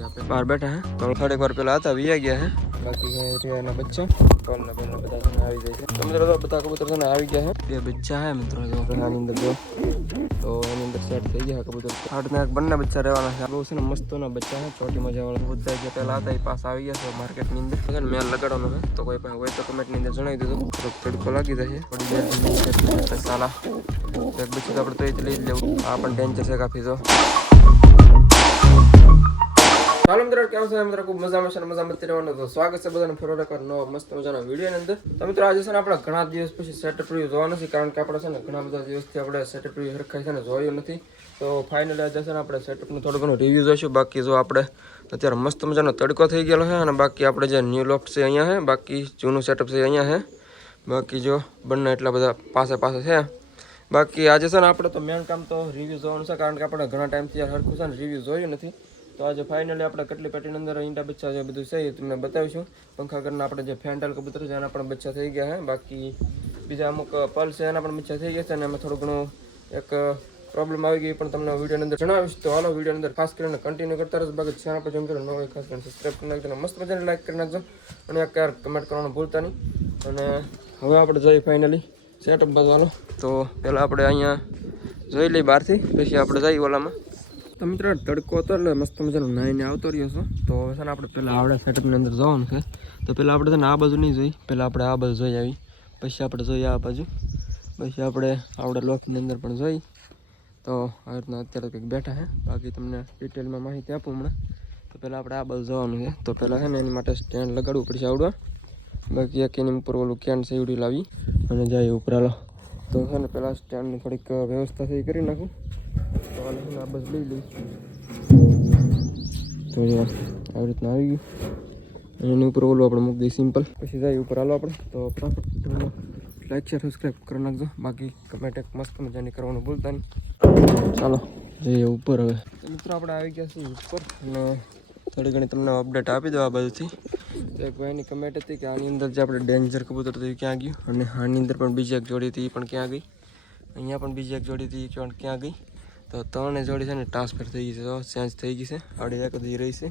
यहाँ पे बाहर बैठा है तो थोड़े बार पहला आता भी आ गया है बाकी है बच्चा कॉल बता आई जाए तो मित्रों बता कबूतर से आ गया है ये बच्चा है मित्रों जो अंदर जो तो अंदर सेट થઈ ગયા કબૂતર હાડના બંને બચ્ચા રહેવાના છે બહુ છે ને મસ્તોના બચ્ચા છે છોટી મજાવાળા બધા જે પહેલા હતા એ પાસ આવી ગયા છે માર્કેટની અંદર છે મેલ લગાડવાનો છે તો કોઈ પણ હોય તો કમેન્ટની અંદર જણાવી દેજો થોડોક તડકો લાગી જશે થોડી દેર સાલા એક બચ્ચું તો આપણે તો એ લઈ જ લેવું આ પણ ડેન્જર છે કાફી તો હાલો મિત્રો કેમ છે મિત્રો ખૂબ મજામાં છે મજામાં રહેવાનું તો સ્વાગત છે બધાને ફરી એકવાર નવો મસ્ત મજાના વિડીયોની અંદર તો મિત્રો આજે છે ને આપણે ઘણા દિવસ પછી સેટઅપ રિવ્યુ જોવાનું છે કારણ કે આપણે છે ને ઘણા બધા દિવસથી આપણે સેટઅપ રિવ્યુ હરખાઈ છે ને જોયું નથી તો ફાઇનલી આજે છે ને આપણે સેટઅપનું થોડું ઘણું રિવ્યુ જોઈશું બાકી જો આપણે અત્યારે મસ્ત મજાનો તડકો થઈ ગયેલો છે અને બાકી આપણે જે ન્યૂ લોફ્ટ છે અહીંયા છે બાકી જૂનું સેટઅપ છે અહીંયા છે બાકી જો બંને એટલા બધા પાસે છે બાકી આજે છે ને આપણે તો મેન કામ તો રિવ્યુ જોવાનું છે કારણ કે આપણે ઘણા ટાઈમથી હરખું છે ને રિવ્યુ જોયું નથી તો આજે ફાઇનલી આપણે કેટલી પેટીની અંદર ઈંડા બચ્ચા જે બધું છે એ તમને બતાવીશું પંખા ઘરના આપણે જે ફેન્ટલ કબૂતર છે એના પણ બચ્ચા થઈ ગયા છે બાકી બીજા અમુક પલ છે એના પણ બચ્ચા થઈ ગયા છે અને એમાં થોડું ઘણું એક પ્રોબ્લેમ આવી ગઈ પણ તમને વિડીયોની અંદર જણાવીશ તો હાલો વિડીયોની અંદર ખાસ કરીને કન્ટિન્યુ કરતા રહેજો બાકી ચેનલ પર જેમ કરો ન હોય ખાસ કરીને સબસ્ક્રાઈબ કરી નાખજો મસ્ત મજાને લાઈક કરી નાખજો અને એક યાર કમેન્ટ કરવાનું ભૂલતા નહીં અને હવે આપણે જઈએ ફાઇનલી સેટઅપ બાજુ હાલો તો પહેલાં આપણે અહીંયા જોઈ લઈએ બહારથી પછી આપણે જઈએ ઓલામાં તો મિત્રો તડકો હતો એટલે મસ્ત મજાનો નાઈને આવતો રહ્યો છો તો છે ને આપણે પહેલાં આવડે સેટઅપની અંદર જવાનું છે તો પહેલાં આપણે છે ને આ બાજુ નહીં જોઈ પહેલાં આપણે આ બાજુ જોઈ આવી પછી આપણે જોઈએ આ બાજુ પછી આપણે આવડે લોફની અંદર પણ જોઈ તો આ રીતના અત્યારે કંઈક બેઠા છે બાકી તમને ડિટેલમાં માહિતી આપું હમણાં તો પહેલાં આપણે આ બાજુ જવાનું છે તો પહેલાં છે ને એની માટે સ્ટેન્ડ લગાડવું પડશે આવડવા બાકી એક એની ઉપર ઓલું કેન સેવડી લાવી અને જાય ઉપર હાલો તો છે ને પહેલાં સ્ટેન્ડની થોડીક વ્યવસ્થા થઈ કરી નાખું તો આ બસ લઈ લઈ તો આવી રીતના આવી ગયું અને એની ઉપર ઓલું આપણે મૂકી દઈએ સિમ્પલ પછી જાય ઉપર હાલો આપણે તો ફટાફટ લાઈક શેર સબસ્ક્રાઈબ કરી નાખજો બાકી કમેન્ટ એક મસ્ત મજાની કરવાનું ભૂલતા નહીં ચાલો જઈએ ઉપર હવે તો મિત્રો આપણે આવી ગયા છીએ ઉપર અને થોડી ઘણી તમને અપડેટ આપી દો આ બાજુથી તો એક ભાઈની કમેન્ટ હતી કે આની અંદર જે આપણે ડેન્જર કબૂતર હતું એ ક્યાં ગયું અને આની અંદર પણ બીજી એક જોડી હતી એ પણ ક્યાં ગઈ અહીંયા પણ બીજી એક જોડી હતી એ પણ ક્યાં ગઈ તો ત્રણે જોડી છે ને ટ્રાન્સફર થઈ ગઈ છે તો ચેન્જ થઈ ગઈ છે આવડી એક જ રહી છે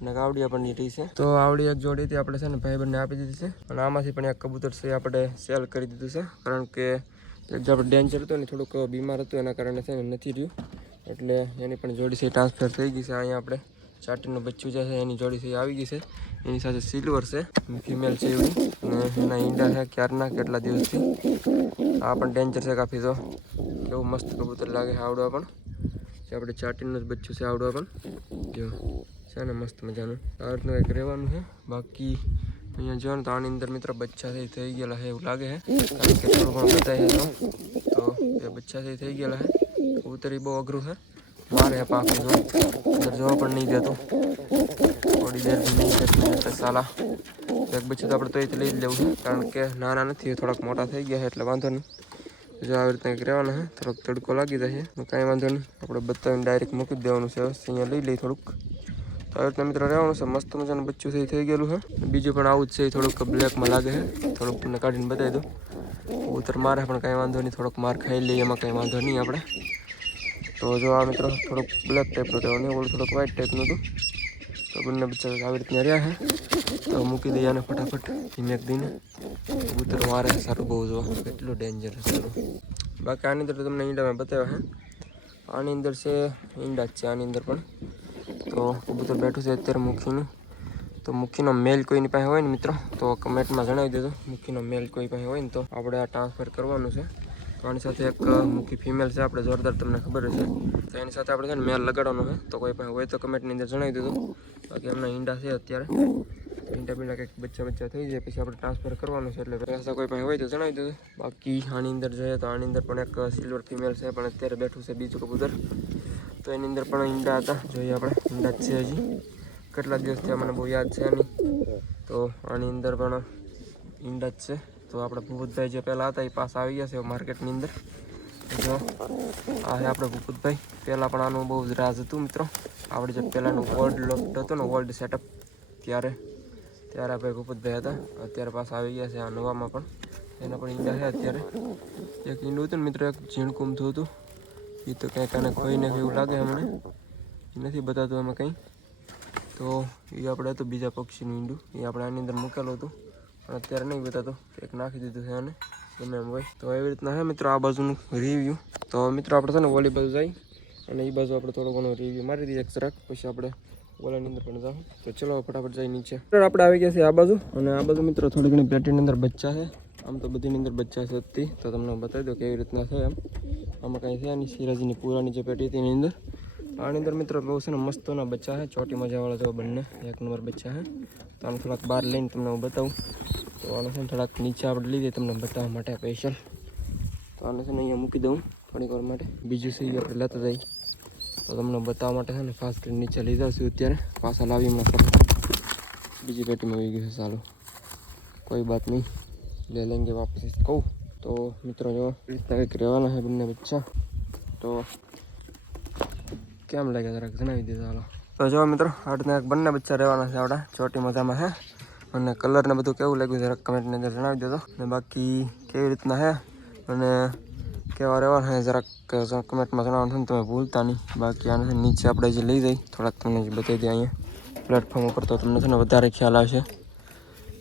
અને આવડિયા પણ રહી છે તો આવડી એક જોડીથી આપણે છે ને ભાઈબંધને આપી દીધી છે અને આમાંથી પણ એક કબૂતર છે આપણે સેલ કરી દીધું છે કારણ કે જે આપણે ડેન્જર હતું ને થોડુંક બીમાર હતું એના કારણે છે ને નથી રહ્યું એટલે એની પણ જોડી છે ટ્રાન્સફર થઈ ગઈ છે અહીંયા આપણે ચાટીનું બચ્ચું જે છે એની જોડી છે આવી ગઈ છે એની સાથે સિલ્વર છે ફિમેલ છે એવી અને એના ઈંડા છે ક્યારના કેટલા દિવસથી આ પણ ડેન્જર છે કાફી તો એવું મસ્ત કબૂતર લાગે છે આવડવા પણ જે આપણે ચાટીનું જ બચ્ચું છે આવડવા પણ જો છે ને મસ્ત મજાનું આ રીતનું એક રહેવાનું છે બાકી અહીંયા જો ને તો આની અંદર મિત્ર બચ્ચા થઈ ગયેલા છે એવું લાગે છે કારણ કે થોડું ઘણું બતાવી તો એ બચ્ચા થઈ ગયેલા છે કબૂતર એ બહુ અઘરું છે મારે પાકું જો અંદર જોવા પણ નહીં દેતું થોડી દેર નહીં જતું સાલા એક બચ્ચું તો આપણે તો એ લઈ જ લેવું છે કારણ કે નાના નથી થોડાક મોટા થઈ ગયા છે એટલે વાંધો નહીં જો આવી રીતે કંઈક રહેવાના છે થોડોક તડકો લાગી જશે કાંઈ વાંધો નહીં આપણે બતાવીને ડાયરેક્ટ મૂકી જ દેવાનું છે અહીંયા લઈ લઈ થોડુંક તો આવી રીતના મિત્રો રહેવાનું છે મસ્ત મજાનું બચ્ચું થઈ ગયેલું છે બીજું પણ આવું જ છે થોડુંક બ્લેકમાં લાગે છે થોડુંક તમને કાઢીને બતાવી દઉં કબૂતર મારે પણ કાંઈ વાંધો નહીં થોડોક માર ખાઈ લઈએ એમાં કંઈ વાંધો નહીં આપણે તો જો આ મિત્રો થોડુંક બ્લેક ટાઈપનું રહેવાનું ઓલું થોડુંક વ્હાઇટ ટાઈપનું હતું તો બંને બચ્ચા આવી રીતના રહ્યા છે તો મૂકી દઈએ આને ફટાફટ ધીમે દઈને કબૂતર મારે સારું બહુ જો કેટલું ડેન્જર સારું બાકી આની અંદર તો તમને ઈંડા મેં બતાવ્યા છે આની અંદર છે ઈંડા જ છે આની અંદર પણ તો કબૂતર બેઠું છે અત્યારે મુખીનું તો મુખીનો મેલ કોઈની પાસે હોય ને મિત્રો તો કમેન્ટમાં જણાવી દેજો મુખીનો મેલ કોઈ પાસે હોય ને તો આપણે આ ટ્રાન્સફર કરવાનું છે તો આની સાથે એક મુખી ફિમેલ છે આપણે જોરદાર તમને ખબર હશે તો એની સાથે આપણે છે ને મેલ લગાડવાનો છે તો કોઈ પાસે હોય તો કમેન્ટની અંદર જણાવી દેજો બાકી એમના ઈંડા છે અત્યારે ઈંડા બીંડા કંઈક બચ્ચા થઈ જાય પછી આપણે ટ્રાન્સફર કરવાનું છે એટલે પૈસા કોઈ પાસે હોય તો જણાવી દેજો બાકી આની અંદર જોઈએ તો આની અંદર પણ એક સિલ્વર ફિમેલ છે પણ અત્યારે બેઠું છે બીજું કબૂતર તો એની અંદર પણ ઈંડા હતા જોઈએ આપણે ઈંડા જ છે હજી કેટલા દિવસથી મને બહુ યાદ છે નહીં તો આની અંદર પણ ઈંડા જ છે તો આપણે ભૂપતભાઈ જે પહેલાં હતા એ પાસ આવી ગયા છે માર્કેટની અંદર જો આ છે આપણે ભૂપતભાઈ પહેલાં પણ આનું બહુ જ રાજ હતું મિત્રો આપણે જે પહેલાંનું વર્લ્ડ લોફ્ટ હતું ને વર્લ્ડ સેટઅપ ત્યારે આપણે ભૂપતભાઈ હતા અત્યારે પાસ આવી ગયા છે આ નવામાં પણ એના પણ ઈંડા છે અત્યારે એક ઈંડું હતું ને મિત્રો એક ઝીણકુમ થયું હતું એ તો કંઈક આને ખોઈને એવું લાગે અમને નથી બતાતું એમાં કંઈ તો એ આપણે હતું બીજા પક્ષીનું ઈંડું, એ આપણે આની અંદર મૂકેલું હતું, પણ અત્યારે નહીં બતાતો, એક નાખી દીધું છે અને ગમે એમ હોય. તો એવી રીતના છે મિત્રો આ બાજુનું રિવ્યૂ. તો મિત્રો આપણે છે ને ઓલી બાજુ જાય અને એ બાજુ આપણે થોડો ઘણો રિવ્યૂ મારી દઈએ જરાક, પછી આપણે ઓલાની અંદર પણ જાઉં. તો ચલો ફટાફટ જાય નીચે. આપણે આવી ગયા છે આ બાજુ, અને આ બાજુ મિત્રો થોડી ઘણી પેટીની અંદર બચ્ચા છે. આમ તો બધીની અંદર બચ્ચા છે હતી, તો તમને બતાવી દો કેવી રીતના છે એમ. આમાં કાંઈ છે નહીં, સિરાજીની પુરાની જે પેટી હતી એની અંદર. આની અંદર મિત્રો બહુ છે ને મસ્તોના બચ્ચા છે, ચોટી મજાવાળા જો બંને એક નંબર બચ્ચા છે. તો આને થોડાક બહાર લઈને તમને હું બતાવું. તો આને છે ને થોડાક નીચે આપણે લીધે તમને બતાવવા માટે સ્પેશિયલ. તો આને છે ને અહીંયા મૂકી દઉં થોડીક વાર માટે. બીજું છે એ આપણે લેતા જઈએ, તો તમને બતાવવા માટે છે ને ખાસ કરીને નીચે લઈ જાઉં અત્યારે. પાછા લાવી હમણાં બીજી પેટીમાં આવી ગયું છે. ચાલો કોઈ બાત નહીં, લે લેંગે વાપસ કહું. તો મિત્રો જો રીતના કંઈક રહેવાના છે બંને બચ્ચા. તો કેમ લાગ્યા જરાક જણાવી દેજો હાલો. તો જો મિત્રો આ રીતના બંને બચ્ચા રહેવાના છે આપણા, ચોટી મજામાં છે. અને કલરને બધું કેવું લાગ્યું જરાક કમેન્ટની અંદર જણાવી દેજો. અને બાકી કેવી રીતના છે અને કેવા રહેવાના છે જરાક કમેન્ટમાં જણાવવાનું છે ને તમે ભૂલતા નહીં. બાકી આને નીચે આપણે જે લઈ જઈ થોડાક તમને જે બતાવી દઈએ અહીંયા પ્લેટફોર્મ ઉપર, તો તમને છે ને વધારે ખ્યાલ આવશે.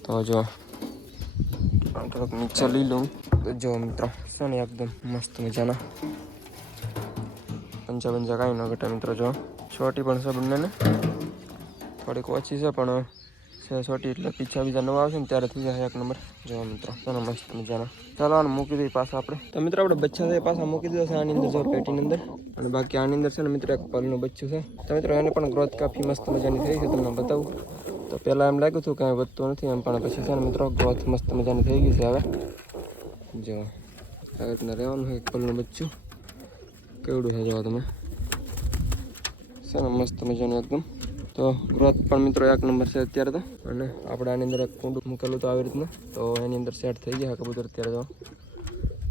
તો જો થોડોક નીચે લઈ લઉં. તો જો મિત્રો છે ને એકદમ મસ્ત મજાના પંચા કાંઈ ન ઘટે મિત્રો. જો છોટી પણ છે બંનેને, થોડીક ઓછી છે પણ છે છોટી, એટલે પીછા બીજા નવા આવશે ને ત્યારે થઈ જાય એક નંબર. જો મિત્રો ચાલો મસ્ત મજાના. ચાલો આને મૂકી દઈએ પાછા આપણે. તો મિત્રો આપણે બચ્ચા છે પાછા મૂકી દીધા છે આની અંદર, જો પેટીની અંદર. અને બાકી આની અંદર છે ને મિત્રો એક પલનું બચ્ચું છે. તો મિત્રો એને પણ ગ્રોથ કાફી મસ્ત મજાની થઈ છે, તમને બતાવું. તો પહેલાં એમ લાગ્યું હતું કાંઈ વધતું નથી એમ, પણ પછી છે ને મિત્રો ગ્રોથ મસ્ત મજાની થઈ ગઈ છે હવે. જો આવી રીતના રહેવાનું છે પલનું બચ્ચું. કેવડું છે જોવા તમે, છે ને મસ્ત મજાનું એકદમ. તો ગ્રોથ પણ મિત્રો એક નંબર છે અત્યારે તો. અને આપણે આની અંદર એક કુંડું મૂકેલું તો આવી રીતના, તો એની અંદર સેટ થઈ ગયા કબૂતર અત્યારે તો.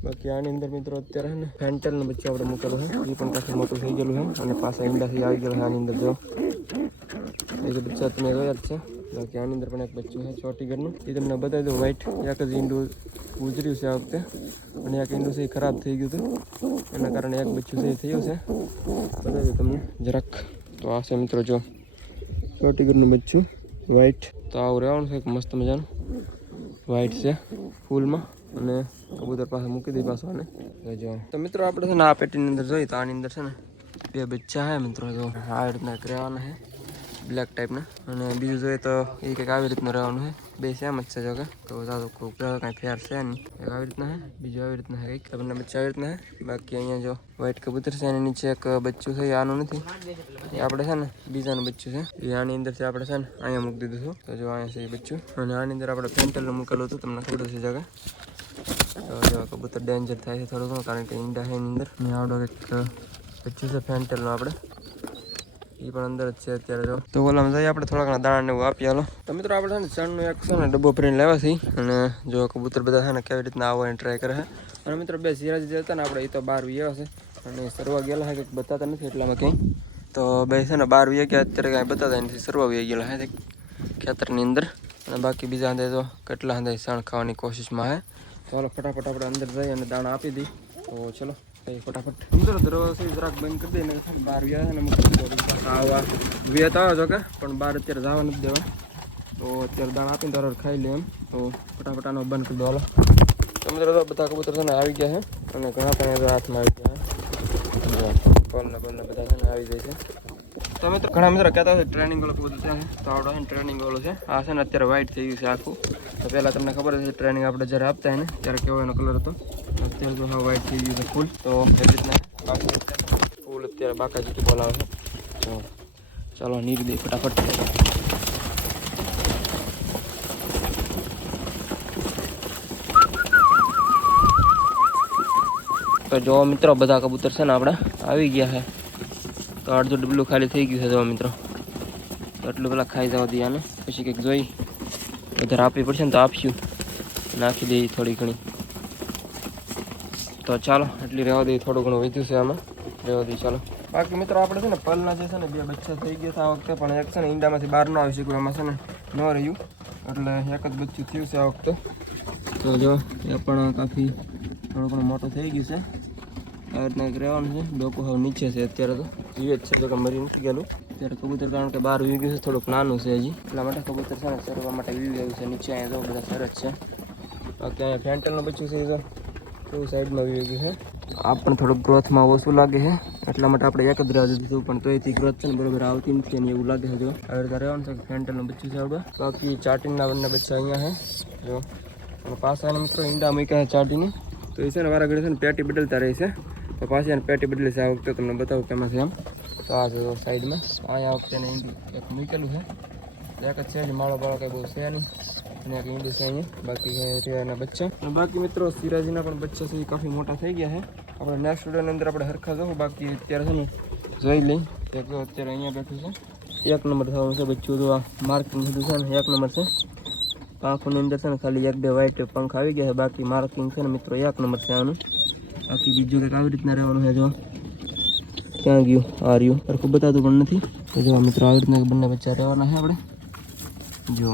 બાકી આની અંદર મિત્રો અત્યારે છે ને ફેન્ટલનું બચ્ચું આપણે મૂકેલું છે, એ પણ કાફી મોટું થઈ ગયેલું છે. અને પાછા ઈંડાથી આવી ગયેલું છે આની અંદર. જો એ જે બચ્ચા તમે જોયા જ છે. બાકી આની અંદર પણ એક બચ્ચું છે ચોટી ઘરનું, એ તમને બતાવી દઉં. વ્હાઈટ એક જ ઈંડું ઉજર્યું છે આ વખતે, અને એક ઈંડું છે એ ખરાબ થઈ ગયું હતું, એના કારણે એક બચ્ચું છે એ થયું છે. બતાવી દઉં તમને જરાક. તો આ છે મિત્રો જો ચોટી ઘરનું બચ્ચું વ્હાઈટ. તો આવું રહેવાનું છે એક મસ્ત મજાનું વ્હાઈટ છે ફૂલમાં. અને કબૂતર પાસે મૂકી દઈ પાછો અને જો. તો મિત્રો આપણે છે ને આ પેટીની અંદર જોઈએ તો આની અંદર છે ને બે બચ્ચા છે મિત્રો. જો આ રીતના રહેવાના છે બ્લેક ટાઈપના. અને બીજું જોઈએ તો એ કંઈક આવી રીતનું રહેવાનું છે. બે સેમ જ છે જો કે, તો કાંઈ ફેર છે નહીં. એક આવી રીતના છે, બીજું આવી રીતના છે કંઈક. બંને બચ્ચા આવી રીતના છે. બાકી અહીંયા જો વ્હાઈટ કબૂતર છે એની નીચે એક બચ્ચું છે, આનું નથી, એ આપણે છે ને બીજાનું બચ્ચું છે, એ આની અંદરથી આપણે છે ને અહીંયા મૂકી દીધું હતું. તો જો અહીંયા છે એ બચ્ચું. અને આની અંદર આપણે ફેન્ટલનું મૂકેલું હતું, તમને ખબર છે જગા. તો જો કબૂતર ડેન્જર થાય છે થોડું ઘણું, કારણ કે ઈંડા છે એની અંદર. અને આવડો કંઈક બચ્ચું છે ફેન્ટલનું આપણે, એ પણ અંદર જ છે અત્યારે. જો તો ઓલામાં જઈએ આપણે થોડા ઘણા દાણા ને એવું આપી હાલો. તો મિત્રો આપણે છે ને ચણનો એક છે ને ડબ્બો ભરીને લેવા છીએ. અને જો કબૂતર બધા છે ને કેવી રીતના આવો એને ટ્રાય કરે છે. અને મિત્રો બે સિરાજી જે હતા ને આપણે, એ તો 12 વીયા છે. અને સરવા ગયેલા છે કંઈક બતાતા નથી એટલામાં કંઈ. તો બે છે ને 12 વીયા ગયા અત્યારે કાંઈ બતાતા નથી, સરવા વીયા ગયેલા છે ખેતરની અંદર. અને બાકી બીજા હંધે તો કેટલા હંધે સાણ ખાવાની કોશિશમાં છે. તો ચાલો ફટાફટ આપણે અંદર જઈએ અને દાણા આપી દઈએ. તો ચલો ફટાફટ અંદર દરવાજો જરાક બંધ કરી દઈએ. 12 વ્યા છે ને આવા વ્યાત આવે જો કે, પણ 12 અત્યારે જવા નથી દેવા. તો અત્યારે દાણા આપીને તરત ખાઈ લે એમ. તો ફટાફટ આનો બંધ કરી દો હાલો. તો મિત્રો બધા કબૂતર છે ને આવી ગયા છે, અને ઘણા પણ હાથમાં આવી ગયા છે. બોલના બધા છે ને આવી જાય છે. તો મિત્રો ઘણા મિત્રો કહેતા હોય ટ્રેનિંગ વાળો કબૂતર છે, તો આવડો છે ને ટ્રેનિંગ વાળો છે. આ છે ને અત્યારે વ્હાઈટ થઈ ગયું છે આખું. તો પહેલાં તમને ખબર છે ટ્રેનિંગ આપણે જ્યારે આપતા હોય ને ત્યારે કેવો એનો કલર હતો. અત્યારે તો હા વ્હાઈટ થઈ ગયું છે ફૂલ. તો એવી રીતના બાકી ફૂલ અત્યારે બાકાજી બોલાવે છે. તો ચાલો નીર દે ફટાફટ. તો જો મિત્રો બધા કબૂતર છે ને આપણે આવી ગયા છે. તો અડધું ડબલું ખાલી થઈ ગયું છે જો મિત્રો. તો એટલું પેલા ખાઈ જવા દઈએ આને, પછી કંઈક જોઈ વધારે આપવી પડશે ને તો આપશું, નાખી દઈએ થોડી ઘણી. તો ચાલો એટલી રહેવા દઈએ, થોડું ઘણું વધ્યું છે આમાં, રહેવા દઈએ ચાલો. બાકી મિત્રો આપણે છે ને પલના જે છે ને બે બચ્ચા થઈ ગયા છે આ વખતે, પણ એક છે ને ઈંડામાંથી બહાર ન આવી શક્યું, એમાં છે ને ન રહ્યું, એટલે એક જ બચ્ચું થયું છે આ વખતે. તો જો એ પણ કાફી થોડું ઘણું મોટું થઈ ગયું છે. આ રીતના રહેવાનું છે. ડોકું હવે નીચે છે અત્યારે, તો જીવે જ છે જો કે મરી નથી ગયેલું. અત્યારે કબૂતર કારણ કે બહાર વી ગયું છે, થોડુંક નાનું છે હજી, એટલા માટે કબૂતર છે ને ચરવા માટે વી આવ્યું છે. નીચે અહીંયા જો બધા સરસ છે. બાકી અહીંયા ફેન્ટલનું બચ્ચું છે, જો કેવું સાઈડમાં વી ગયું છે. આ પણ થોડુંક ગ્રોથમાં ઓછું લાગે છે, એટલા માટે આપણે એક જ રાહ દીધું, પણ તો એથી ગ્રોથ છે ને બરોબર આવતી નથી અને એવું લાગે છે. જો આવી રીતે રહેવાનું છે. ફેન્ટલનું બચ્ચું છે આપણે. બાકી ચાટીના બંને બચ્ચા અહીંયા છે જો, અને પાછા મિત્રો ઈંડા મૂક્યા છે ચાટીની. તો એ છે ને વારા ઘડી છે ને પેટી બદલતા રહે છે. તો પાછી એને પેટી બદલી છે. આ વખતે તમને બતાવું કેમાં છે એમ. તો આ જો સાઈડમાં અહીંયા વખતે એને ઈંડું એક મૂકેલું છે. એક જ છે, માળો બાળો કંઈ બહુ છે નહીં, અને એક ઈંડું છે અહીંયા. બાકી એના બચ્ચા, અને બાકી મિત્રો સિરાજીના પણ બચ્ચા છે એ કાફી મોટા થઈ ગયા છે. આપણે નેક્સ્ટ વિડીયોની અંદર આપણે હરખા જોવું. બાકી અત્યારે છે ને જોઈ લઈ કે અત્યારે અહીંયા બેઠું છે. એક નંબર થવાનું છે બચ્ચું. તો આ માર્કિંગ બધું છે ને એક નંબર છે. પાંખોની અંદર છે ને ખાલી એક બે વ્હાઈટ પંખ આવી ગયા છે. બાકી માર્કિંગ છે ને મિત્રો એક નંબર છે આનું. બાકી બીજું કંઈક આવી રીતના રહેવાનું છે. જો ક્યાં ગયું આ રહ્યું, સરખું બતાતું પણ નથી. તો જો મિત્રો આવી રીતના બંને બચ્ચા રહેવાના છે આપણે. જો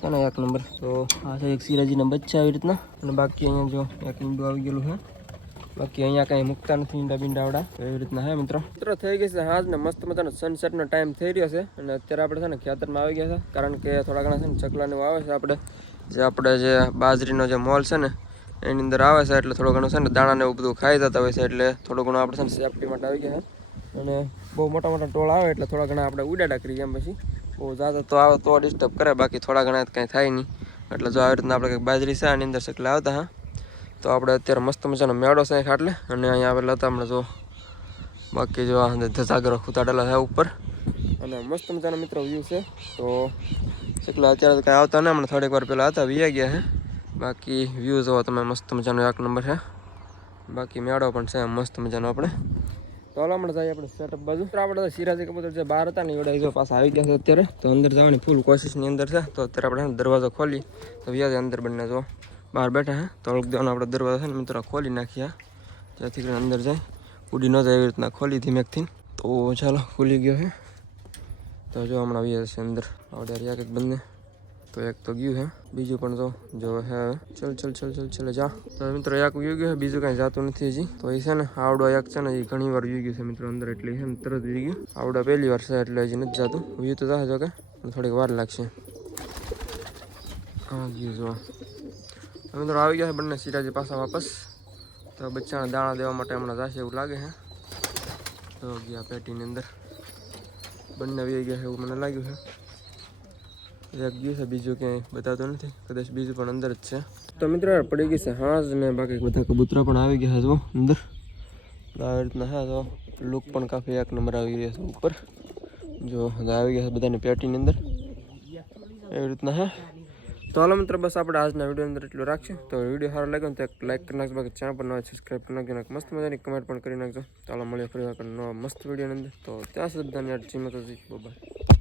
છે ને એક નંબર. તો આ છે એક સિરાજીના બચ્ચા આવી રીતના. અને બાકી અહીંયા જો એક ઈંડું આવી ગયેલું છે. બાકી અહીંયા કાંઈ મૂકતા નથી ઈંડા બીંડા આવડા. એવી રીતના હે મિત્રો. થઈ ગઈ છે હાજ ને મસ્ત મજાનો સનસેટનો ટાઈમ થઈ રહ્યો છે. અને અત્યારે આપણે છે ને ખેતરમાં આવી ગયા છે, કારણ કે થોડા ઘણા છે ને ચકલાને આવે છે. આપણે જે બાજરીનો જે મોલ છે ને એની અંદર આવે છે, એટલે થોડું ઘણું છે ને દાણાને એવું બધું ખાઈ જતા હોય છે. એટલે થોડું ઘણું આપણે છે ને સેફટી માટે આવી ગયા છે. અને બહુ મોટા મોટા ટોળ આવે એટલે થોડા ઘણા આપણે ઉડાડા કરીએ એમ. પછી બહુ ઝાઝા તો આવે તો ડિસ્ટર્બ કરે, બાકી થોડા ઘણા કાંઈ થાય નહીં. એટલે જો આવી રીતના આપણે કંઈક બાજરી છે આની અંદર ચકલા આવતા હા. તો આપણે અત્યારે મસ્ત મજાનો મેળો છે ખાટલે, અને અહીંયા આવેલા હતા હમણાં જો. બાકી જો આ ધજાગરો ખૂતાડેલા છે ઉપર, અને મસ્ત મજાનો મિત્રો વ્યૂ છે. તો ચકલા અત્યારે કાંઈ આવતા ને, હમણાં થોડીક વાર પહેલાં હતા વી ગયા છે. બાકી વ્યૂ જોવો તમે, મસ્ત મજાનો એક નંબર છે. બાકી મેળો પણ છે મસ્ત મજાનો આપણે. તો હાલો હમણાં જઈએ આપણે સેટઅપ બાજુ. આપણે સિરાજી કબૂતર જે બહાર હતા ને એવડા જો પાછા આવી ગયા છે અત્યારે. તો અંદર જવાની ફૂલ કોશિશની અંદર છે. તો અત્યારે આપણે દરવાજો ખોલી તો વ્યાજે અંદર બંને જો બહાર બેઠા હે. તો અલગ દેવાનો આપણે દરવાજો છે ને મિત્રો ખોલી નાખ્યા, જેથી કરીને અંદર જાય ઉડી ન જાય એવી રીતના ખોલી ધીમેકથી. તો ચાલો ખુલી ગયો છે. તો જો હમણાં આવી જશે અંદર. આપણે રહ્યા કંઈક બંને, તો એક તો ગયું છે, બીજું પણ જો હે. ચલ જા. તો મિત્રો એક વ્યુ ગયું છે, બીજું કાંઈ જાતું નથી હજી. તો એ છે ને આવડો એક છે ને એ ઘણી વાર વ્યુ ગયું છે મિત્રો અંદર, એટલે છે ને તરત વી ગયું. આવડા પહેલી વાર છે એટલે હજી નથી જાતું. વ્યુ તો જશે જો કે થોડીક વાર લાગશે. હા ગયું જો મિત્રો આવી ગયા છે બંને સિરાજી પાછા વાપસ. તો બચ્ચાને દાણા દેવા માટે હમણાં જશે એવું લાગે છે. તો ગયા પેટીની અંદર બંને આવી ગયા છે એવું મને લાગ્યું છે. એક ગયું છે, બીજું ક્યાંય બતાવતું નથી, કદાચ બીજું પણ અંદર જ છે. તો મિત્રો પડી ગઈ છે હાજ ને બાકી બધા કબૂતરા પણ આવી ગયા છે જો અંદર. આવી રીતના હા તો લુક પણ કાફી એક નંબર આવી રહ્યા છે ઉપર. જો આવી ગયા છે બધાની પેટીની અંદર એવી રીતના હા. તો હાલો મિત્રો બસ આપણે આજના વિડીયો અંદર એટલું રાખશું. તો વિડીયો સારો લાગ્યો ને તો એક લાઈક કરી નાખજો, બાકી ચેનલ પર નવા સબસ્ક્રાઈબ કરી નાખજો, મસ્ત મજાની કમેન્ટ પણ કરી નાખજો. તો હાલો મળીએ ફરી વાર નવા મસ્ત વિડીયોની અંદર. તો ત્યાં સુધી બધાને યાર ચીમતો બાય.